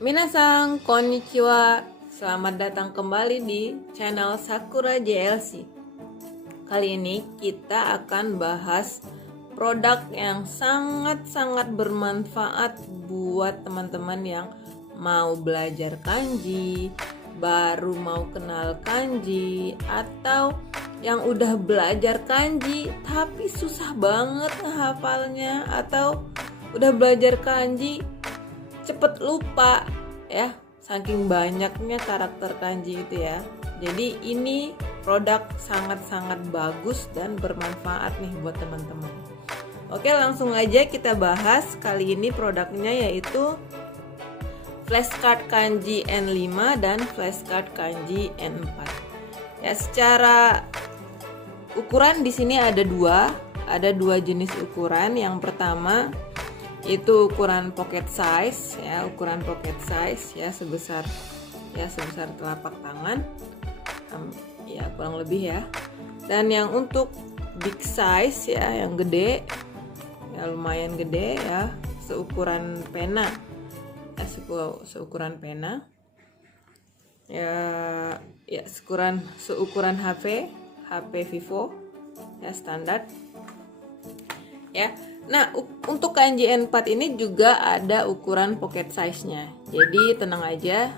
Minasan, konnichiwa. Selamat datang kembali di channel Sakura JLC. Kali ini kita akan bahas produk yang sangat-sangat bermanfaat buat teman-teman yang mau belajar kanji, baru mau kenal kanji, atau yang udah belajar kanji tapi susah banget ngehafalnya, atau udah belajar kanji cepet lupa ya, saking banyaknya karakter kanji itu ya. Jadi ini produk sangat-sangat bagus dan bermanfaat nih buat teman-teman. Oke, langsung aja kita bahas. Kali ini produknya yaitu flashcard kanji N5 dan flashcard kanji N4. Ya, secara ukuran di sini ada dua jenis ukuran. Yang pertama itu ukuran pocket size ya, ukuran pocket size ya sebesar telapak tangan ya kurang lebih ya. Dan yang untuk big size ya, yang gede ya, lumayan gede ya, seukuran pena ya, seukuran pena ya, seukuran HP Vivo ya, standar ya. Nah, untuk kanji N4 ini juga ada ukuran pocket size-nya. Jadi tenang aja,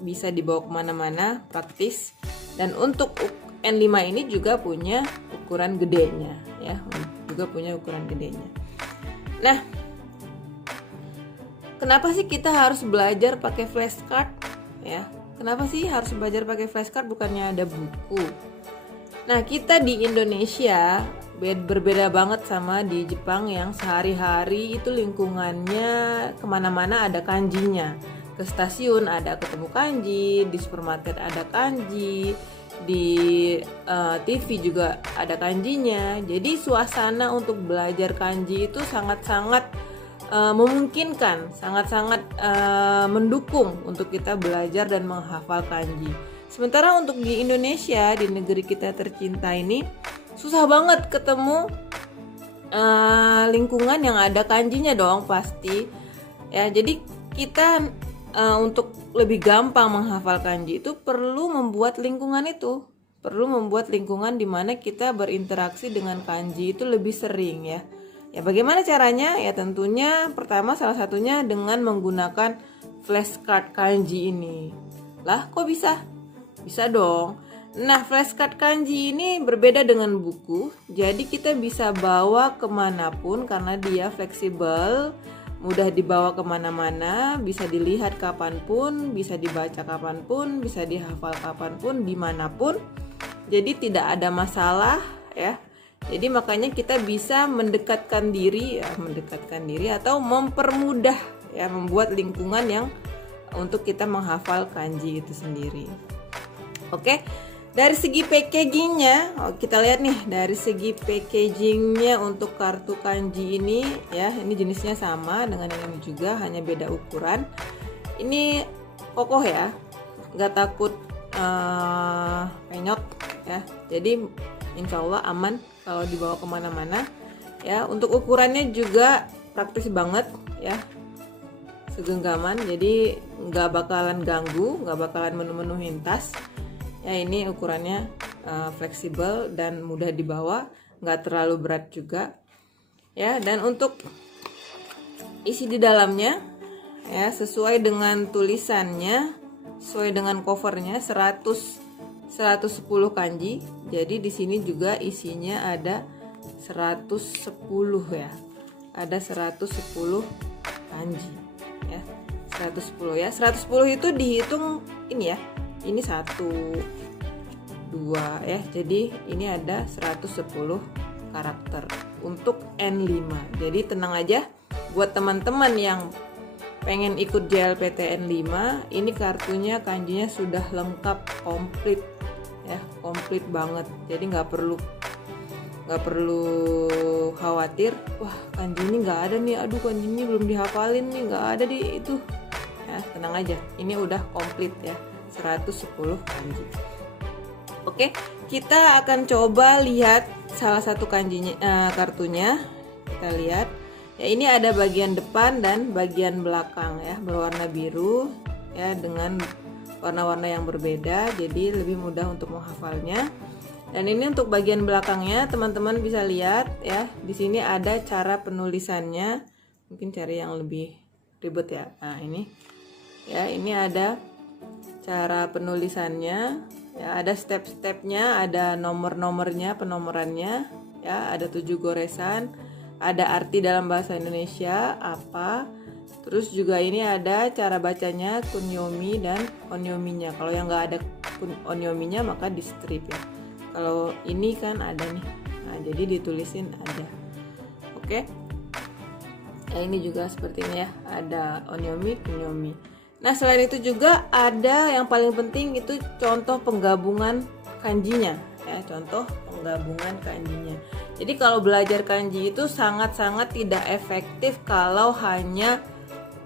bisa dibawa kemana-mana, praktis. Dan untuk N5 ini juga punya ukuran gedenya, ya, juga punya ukuran gedenya. Nah, kenapa sih kita harus belajar pakai flashcard? Ya, kenapa sih harus belajar pakai flashcard bukannya ada buku? Nah, kita di Indonesia berbeda banget sama di Jepang yang sehari-hari itu lingkungannya kemana-mana ada kanjinya. Ke stasiun ada ketemu kanji, di supermarket ada kanji, di TV juga ada kanjinya. Jadi suasana untuk belajar kanji itu sangat-sangat memungkinkan, sangat-sangat mendukung untuk kita belajar dan menghafal kanji. Sementara untuk di Indonesia, di negeri kita tercinta ini, susah banget ketemu lingkungan yang ada kanjinya dong pasti ya. Jadi kita untuk lebih gampang menghafal kanji itu perlu membuat lingkungan di mana kita berinteraksi dengan kanji itu lebih sering ya. Ya, bagaimana caranya? Ya tentunya pertama salah satunya dengan menggunakan flashcard kanji ini. Lah, kok bisa? Bisa dong. Nah, flashcard kanji ini berbeda dengan buku, jadi kita bisa bawa kemanapun karena dia fleksibel, mudah dibawa kemana-mana, bisa dilihat kapanpun, bisa dibaca kapanpun, bisa dihafal kapanpun, dimanapun. Jadi tidak ada masalah ya. Jadi makanya kita bisa mendekatkan diri atau mempermudah ya, membuat lingkungan yang untuk kita menghafal kanji itu sendiri. Oke. Dari segi packagingnya, kita lihat nih, dari segi packagingnya untuk kartu kanji ini ya, ini jenisnya sama dengan yang ini juga, hanya beda ukuran. Ini kokoh ya, nggak takut penyot ya, jadi insya Allah aman kalau dibawa kemana-mana ya. Untuk ukurannya juga praktis banget ya, segenggaman, jadi nggak bakalan ganggu, nggak bakalan menuhin tas. Ya, ini ukurannya fleksibel dan mudah dibawa, nggak terlalu berat juga ya. Dan untuk isi di dalamnya ya, sesuai dengan tulisannya, sesuai dengan covernya 110 kanji. Jadi di sini juga isinya ada 110 ya, ada 110 kanji ya, 110 ya. 110 itu dihitung ini ya, ini 1, 2 ya. Jadi ini ada 110 karakter untuk N5. Jadi tenang aja buat teman-teman yang pengen ikut JLPT N5, ini kartunya kanjinya sudah lengkap, komplit ya, komplit banget. Jadi nggak perlu khawatir, wah kanji ini nggak ada nih, aduh kanji ini belum dihafalin nih, nggak ada di itu ya. Tenang aja, ini udah komplit ya, 110 kanji. Oke, kita akan coba lihat salah satu kanjinya, kartunya. Kita lihat Ya, ini ada bagian depan dan bagian belakang ya, berwarna biru ya, dengan warna-warna yang berbeda, jadi lebih mudah untuk menghafalnya. Dan ini untuk bagian belakangnya, teman-teman bisa lihat ya, di sini ada cara penulisannya. Mungkin cari yang lebih ribet ya. Nah, ini ya, ini ada cara penulisannya ya, ada step-stepnya, ada nomor-nomornya, penomorannya ya, ada 7 goresan, ada arti dalam bahasa Indonesia apa, terus juga ini ada cara bacanya kunyomi dan onyominya. Kalau yang nggak ada onyominya maka di strip ya, kalau ini kan ada nih, nah jadi ditulisin ada. Oke ya, ini juga seperti ini ya, ada onyomi, kunyomi. Nah, selain itu juga ada yang paling penting, itu contoh penggabungan kanjinya ya, contoh penggabungan kanjinya. Jadi kalau belajar kanji itu sangat-sangat tidak efektif kalau hanya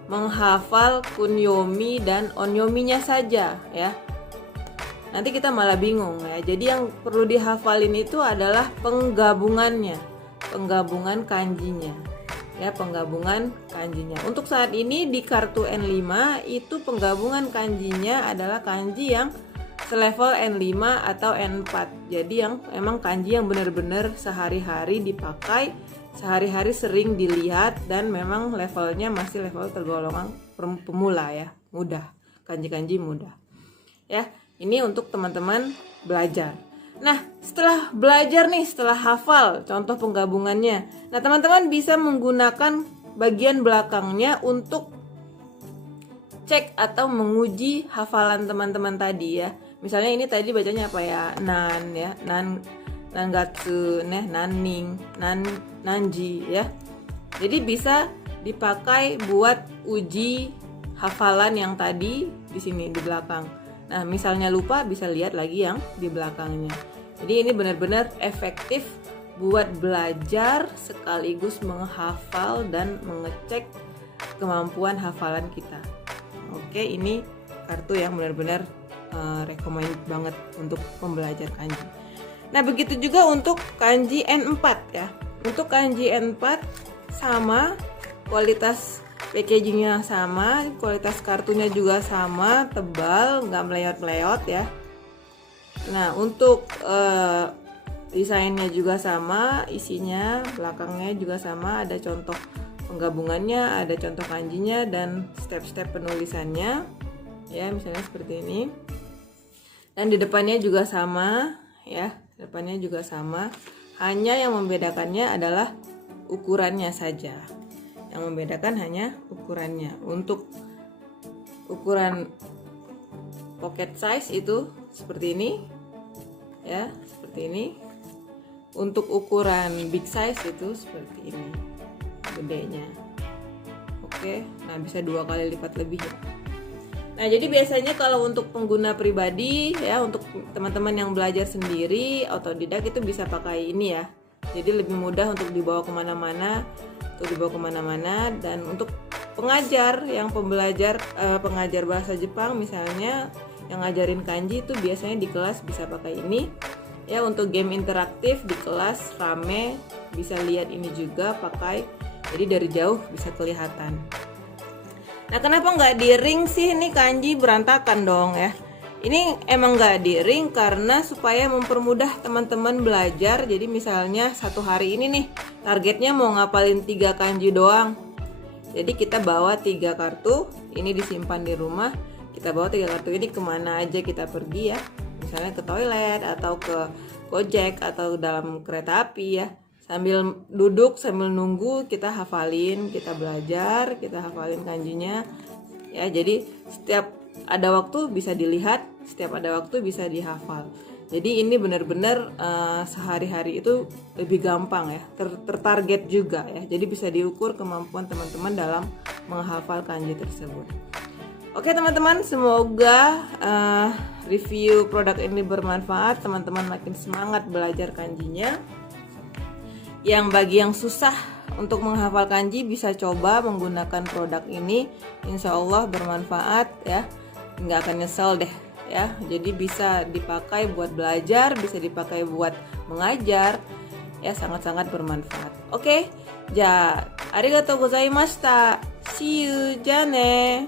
menghafal kunyomi dan onyominya saja ya. Nanti kita malah bingung ya. Jadi yang perlu dihafalin itu adalah penggabungannya, penggabungan kanjinya. Ya, penggabungan kanjinya. Untuk saat ini di kartu N5 itu penggabungan kanjinya adalah kanji yang selevel N5 atau N4. Jadi yang emang kanji yang benar-benar sehari-hari dipakai, sehari-hari sering dilihat, dan memang levelnya masih level tergolongan pemula ya, mudah, kanji-kanji mudah. Ya, ini untuk teman-teman belajar. Nah, setelah belajar nih, setelah hafal contoh penggabungannya, nah teman-teman bisa menggunakan bagian belakangnya untuk cek atau menguji hafalan teman-teman tadi ya. Misalnya ini tadi bacanya apa ya, nan ya, nangatsu, naning, nanji ya. Jadi bisa dipakai buat uji hafalan yang tadi di sini di belakang. Nah, misalnya lupa, bisa lihat lagi yang di belakangnya. Jadi ini benar-benar efektif buat belajar sekaligus menghafal dan mengecek kemampuan hafalan kita. Oke, ini kartu yang benar-benar recommend banget untuk pembelajar kanji. Nah, begitu juga untuk kanji N4 ya. Untuk kanji N4 sama, kualitas packagingnya sama, kualitas kartunya juga sama, tebal, nggak meleot-meleot ya. Nah, untuk desainnya juga sama, isinya belakangnya juga sama, ada contoh penggabungannya, ada contoh kanjinya, dan step-step penulisannya ya, misalnya seperti ini. Dan di depannya juga sama ya, depannya juga sama, hanya yang membedakannya adalah ukurannya saja. Yang membedakan hanya ukurannya. Untuk ukuran pocket size itu seperti ini ya, seperti ini. Untuk ukuran big size itu seperti ini gedenya. Oke, nah bisa 2 kali lipat lebih ya. Nah, jadi biasanya kalau untuk pengguna pribadi ya, untuk teman-teman yang belajar sendiri otodidak itu bisa pakai ini ya. Jadi lebih mudah untuk dibawa kemana-mana, dan untuk pengajar yang pembelajar pengajar bahasa Jepang misalnya yang ngajarin kanji itu biasanya di kelas bisa pakai ini ya. Untuk game interaktif di kelas rame bisa lihat ini juga pakai, jadi dari jauh bisa kelihatan. Nah, kenapa nggak di ring sih? Ini kanji berantakan dong ya. Ini emang nggak di ring karena supaya mempermudah teman-teman belajar. Jadi misalnya satu hari ini nih targetnya mau ngapalin 3 kanji doang. Jadi kita bawa 3 kartu, ini disimpan di rumah. Kita bawa 3 kartu ini kemana aja kita pergi ya. Misalnya ke toilet atau ke Gojek atau dalam kereta api ya. Sambil duduk, sambil nunggu kita hafalin, kita belajar, kita hafalin kanjinya ya. Jadi setiap ada waktu bisa dilihat, setiap ada waktu bisa dihafal. Jadi ini benar-benar sehari-hari itu lebih gampang ya, tertarget juga ya. Jadi bisa diukur kemampuan teman-teman dalam menghafal kanji tersebut. Oke teman-teman, semoga review produk ini bermanfaat. Teman-teman makin semangat belajar kanjinya. Yang bagi yang susah untuk menghafal kanji bisa coba menggunakan produk ini, insya Allah bermanfaat ya, nggak akan nyesel deh ya. Jadi bisa dipakai buat belajar, bisa dipakai buat mengajar ya, sangat-sangat bermanfaat. Oke, じゃあ、ありがとうございました。See you! じゃあね